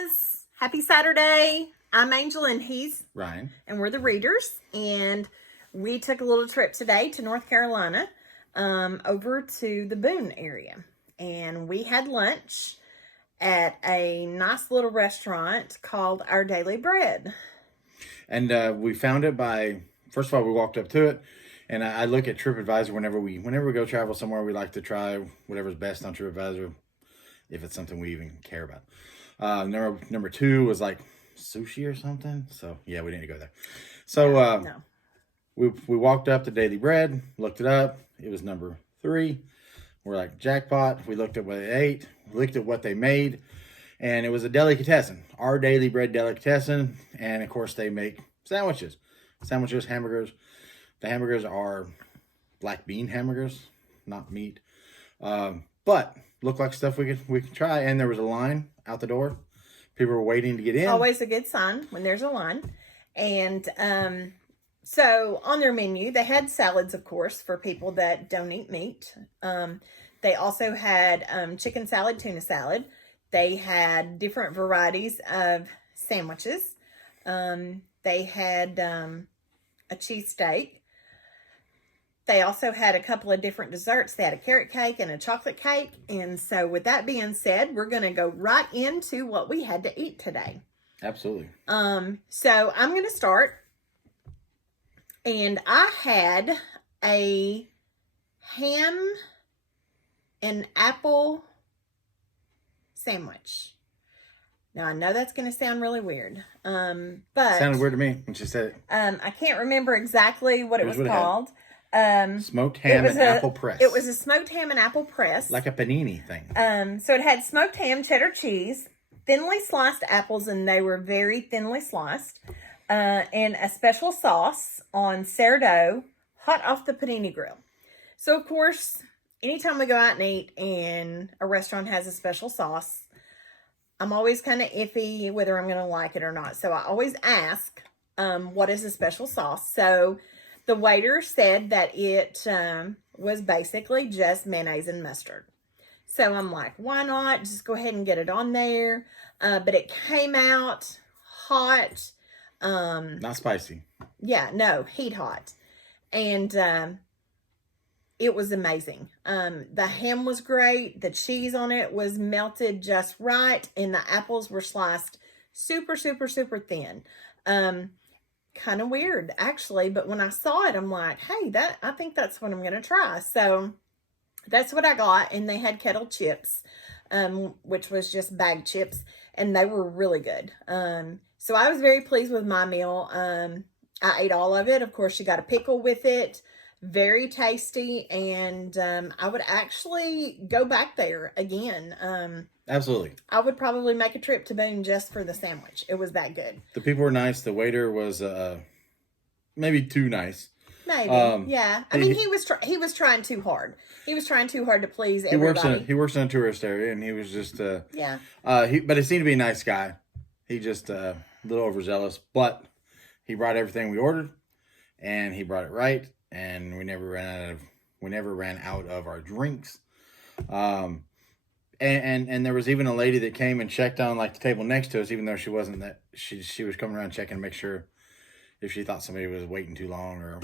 guys. Happy Saturday. I'm Angel and he's Ryan. And we're the Readers. And we took a little trip today to North Carolina, over to the Boone area. And we had lunch at a nice little restaurant called Our Daily Bread. And we found it by, first of all, we walked up to it. And I look at TripAdvisor whenever we go travel somewhere. We like to try whatever's best on TripAdvisor, if it's something we even care about. Number two was like sushi or something. So yeah, we didn't go there. So No. we walked up to Daily Bread, looked it up. It was number 3. We're like, jackpot. We looked at what they ate, looked at what they made, and it was a delicatessen. Our Daily Bread delicatessen. And of course they make sandwiches, hamburgers. The hamburgers are black bean hamburgers, not meat. But look like stuff we could try. And there was a line out the door. People were waiting to get in. Always a good sign when there's a line. And so on their menu, they had salads, of course, for people that don't eat meat. They also had chicken salad, tuna salad. They had different varieties of sandwiches. They had a cheesesteak. They also had a couple of different desserts. They had a carrot cake and a chocolate cake. And so with that being said, we're going to go right into what we had to eat today. Absolutely. So I'm going to start. And I had a ham and apple sandwich. Now, I know that's going to sound really weird. But sounded weird to me when she said it. I can't remember exactly what it was called. Smoked ham and apple press. It was a smoked ham and apple press. Like a panini thing. So it had smoked ham, cheddar cheese, thinly sliced apples, and they were very thinly sliced, and a special sauce on sourdough, hot off the panini grill. So, of course, anytime we go out and eat and a restaurant has a special sauce, I'm always kind of iffy whether I'm going to like it or not. So I always ask, what is the special sauce? So the waiter said that it was basically just mayonnaise and mustard. So I'm like, why not? Just go ahead and get it on there. But it came out hot. Not spicy. Yeah, no, heat hot. And it was amazing. The ham was great. The cheese on it was melted just right. And the apples were sliced super, super, super thin. Kind of weird, actually. But when I saw it, I'm like, hey, I think that's what I'm going to try. So that's what I got. And they had kettle chips, which was just bag chips. And they were really good. So I was very pleased with my meal. I ate all of it. Of course, you got a pickle with it. Very tasty, and I would actually go back there again. Absolutely. I would probably make a trip to Boone just for the sandwich. It was that good. The people were nice. The waiter was maybe too nice. Maybe, yeah. I mean, he was trying too hard. He was trying too hard to please everybody. He works in a tourist area, and he was just yeah. But he seemed to be a nice guy. He just a little overzealous, but he brought everything we ordered, and he brought it right. And we never ran out of our drinks. And there was even a lady that came and checked on like the table next to us, even though she wasn't that she was coming around checking to make sure if she thought somebody was waiting too long or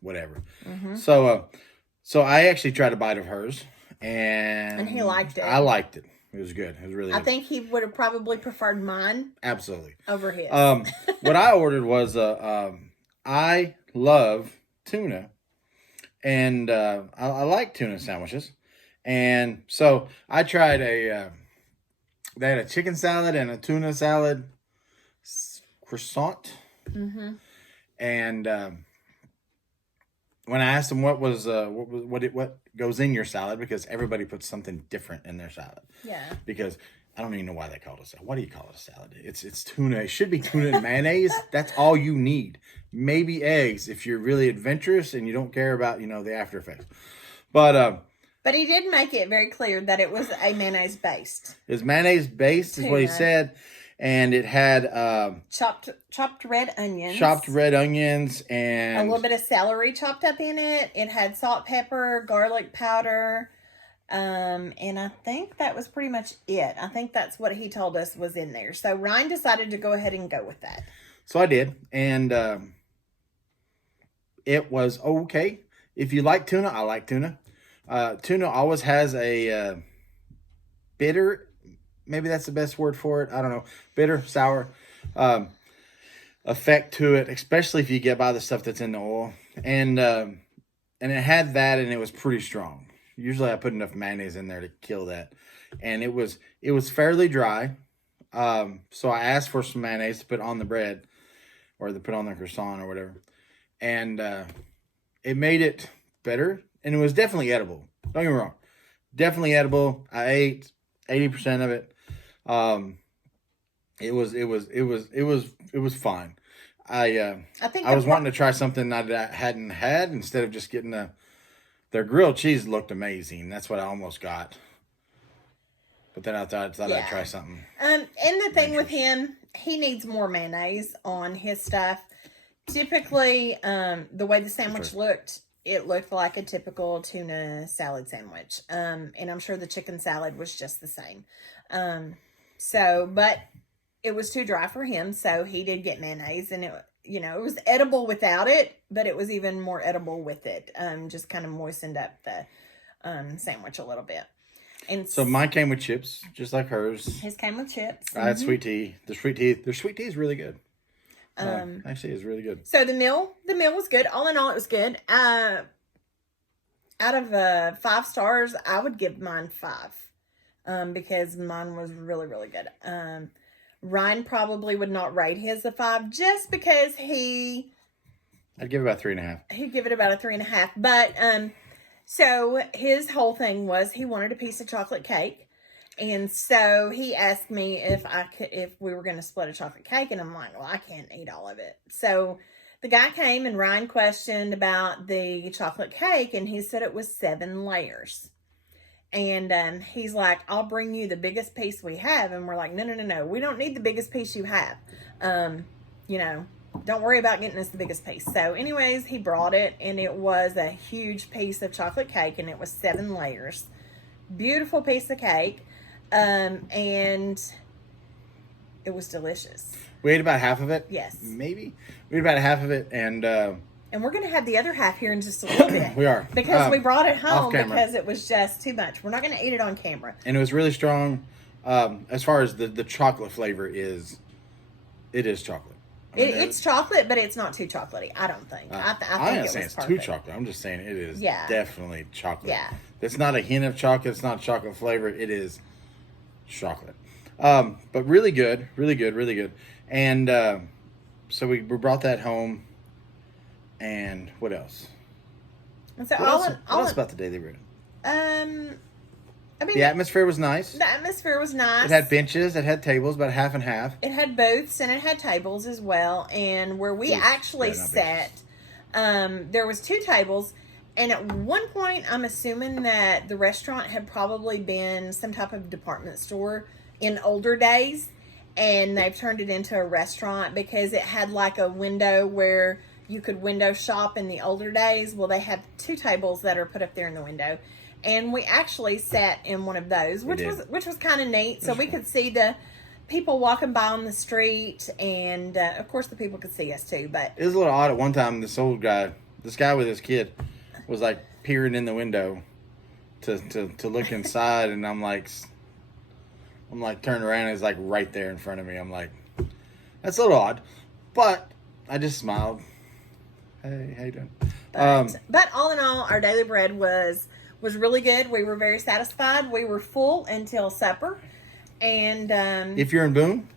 whatever. Mm-hmm. So I actually tried a bite of hers, and he liked it. I liked it. It was good. It was really good. I think he would have probably preferred mine. Absolutely. Over his. What I ordered was I love tuna, and I like tuna sandwiches, and so I tried they had a chicken salad and a tuna salad croissant. Mm-hmm. And when I asked them what goes in your salad, because everybody puts something different in their salad. Yeah. Because I don't even know why they call it a salad. What do you call it a salad? It's tuna. It should be tuna and mayonnaise. That's all you need. Maybe eggs if you're really adventurous and you don't care about, the after effects. But he did make it very clear that it was a mayonnaise based. It's mayonnaise based is what he said. And it had chopped red onions. Chopped red onions and a little bit of celery chopped up in it. It had salt, pepper, garlic powder, And I think that was pretty much it. I think that's what he told us was in there. So Ryan decided to go ahead and go with that. So I did, and it was okay. If you like tuna, I like tuna. Tuna always has a bitter, maybe that's the best word for it. I don't know. Bitter, sour effect to it, especially if you get by the stuff that's in the oil. And it had that, and it was pretty strong. Usually I put enough mayonnaise in there to kill that. And it was fairly dry. So I asked for some mayonnaise to put on the bread or to put on the croissant or whatever. And it made it better, and it was definitely edible. Don't get me wrong. Definitely edible. I ate 80% of it. It was fine. I was wanting to try something that I hadn't had instead of just getting their grilled cheese looked amazing. That's what I almost got. But then I thought I'd try something. And the thing with him, he needs more mayonnaise on his stuff. Typically, the way the sandwich looked, it looked like a typical tuna salad sandwich. And I'm sure the chicken salad was just the same. But it was too dry for him, so he did get mayonnaise, and it was edible without it, but it was even more edible with it. Just kind of moistened up the sandwich a little bit. And so mine came with chips, just like hers. His came with chips. I had sweet tea. Their sweet tea is really good. Actually, it's really good. So the meal was good. All in all, it was good. Out of 5 stars, I would give mine 5, because mine was really, really good. Ryan probably would not rate his a 5 just because I'd give it about 3.5. He'd give it about a 3.5. But so his whole thing was he wanted a piece of chocolate cake. And so he asked me if we were going to split a chocolate cake, and I'm like, well, I can't eat all of it. So the guy came, and Ryan questioned about the chocolate cake, and he said it was 7 layers. And he's like, I'll bring you the biggest piece we have. And we're like, no, we don't need the biggest piece you have. Don't worry about getting us the biggest piece. So anyways, he brought it, and it was a huge piece of chocolate cake, and it was 7 layers. Beautiful piece of cake. And it was delicious. We ate about half of it. Yes. Maybe. We ate about half of it, and we're going to have the other half here in just a little bit. We are. Because we brought it home because it was just too much. We're not going to eat it on camera. And it was really strong. As far as the chocolate flavor it is chocolate. It's chocolate, but it's not too chocolatey, I don't think. I think I'm not it saying was it's perfect. too chocolate. I'm just saying it is definitely chocolate. Yeah. It's not a hint of chocolate. It's not chocolate flavor. It is chocolate. But really good. Really good. Really good. And so we brought that home. And what else? And so what else about the Daily Bread? The atmosphere was nice. The atmosphere was nice. It had benches. It had tables, about half and half. It had booths, and it had tables as well. And where we actually sat, there was 2 tables. And at one point, I'm assuming that the restaurant had probably been some type of department store in older days. And they've turned it into a restaurant because it had like a window where you could window shop in the older days. Well, they have 2 tables that are put up there in the window. And we actually sat in one of those, which was kind of neat. So we could see the people walking by on the street, and of course the people could see us too. But it was a little odd at one time. This guy with his kid, was like peering in the window to look inside, and I'm like turning around, and it's like right there in front of me. I'm like, that's a little odd, but I just smiled. Hey, how you doing? But all in all, our Daily Bread was really good. We were very satisfied. We were full until supper. And if you're in Boone,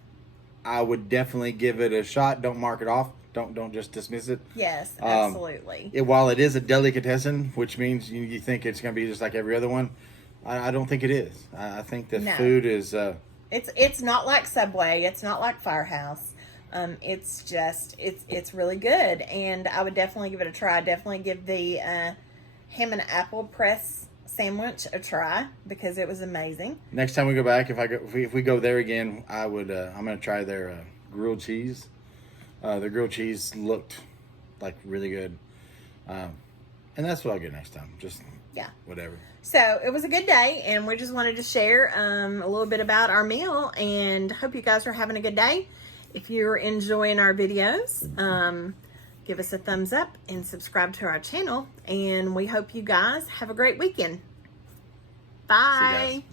I would definitely give it a shot. Don't mark it off. Don't just dismiss it. Yes, absolutely. While it is a delicatessen, which means you think it's going to be just like every other one, I don't think it is. I think the food is. It's not like Subway. It's not like Firehouse. It's just it's really good, and I would definitely give it a try. I'd definitely give the ham and apple press sandwich a try because it was amazing. Next time we go back, if we go there again, I would. I'm gonna try their grilled cheese. Their grilled cheese looked like really good, and that's what I'll get next time. Just whatever. So it was a good day, and we just wanted to share a little bit about our meal, and hope you guys are having a good day. If you're enjoying our videos, give us a thumbs up and subscribe to our channel, and we hope you guys have a great weekend. Bye.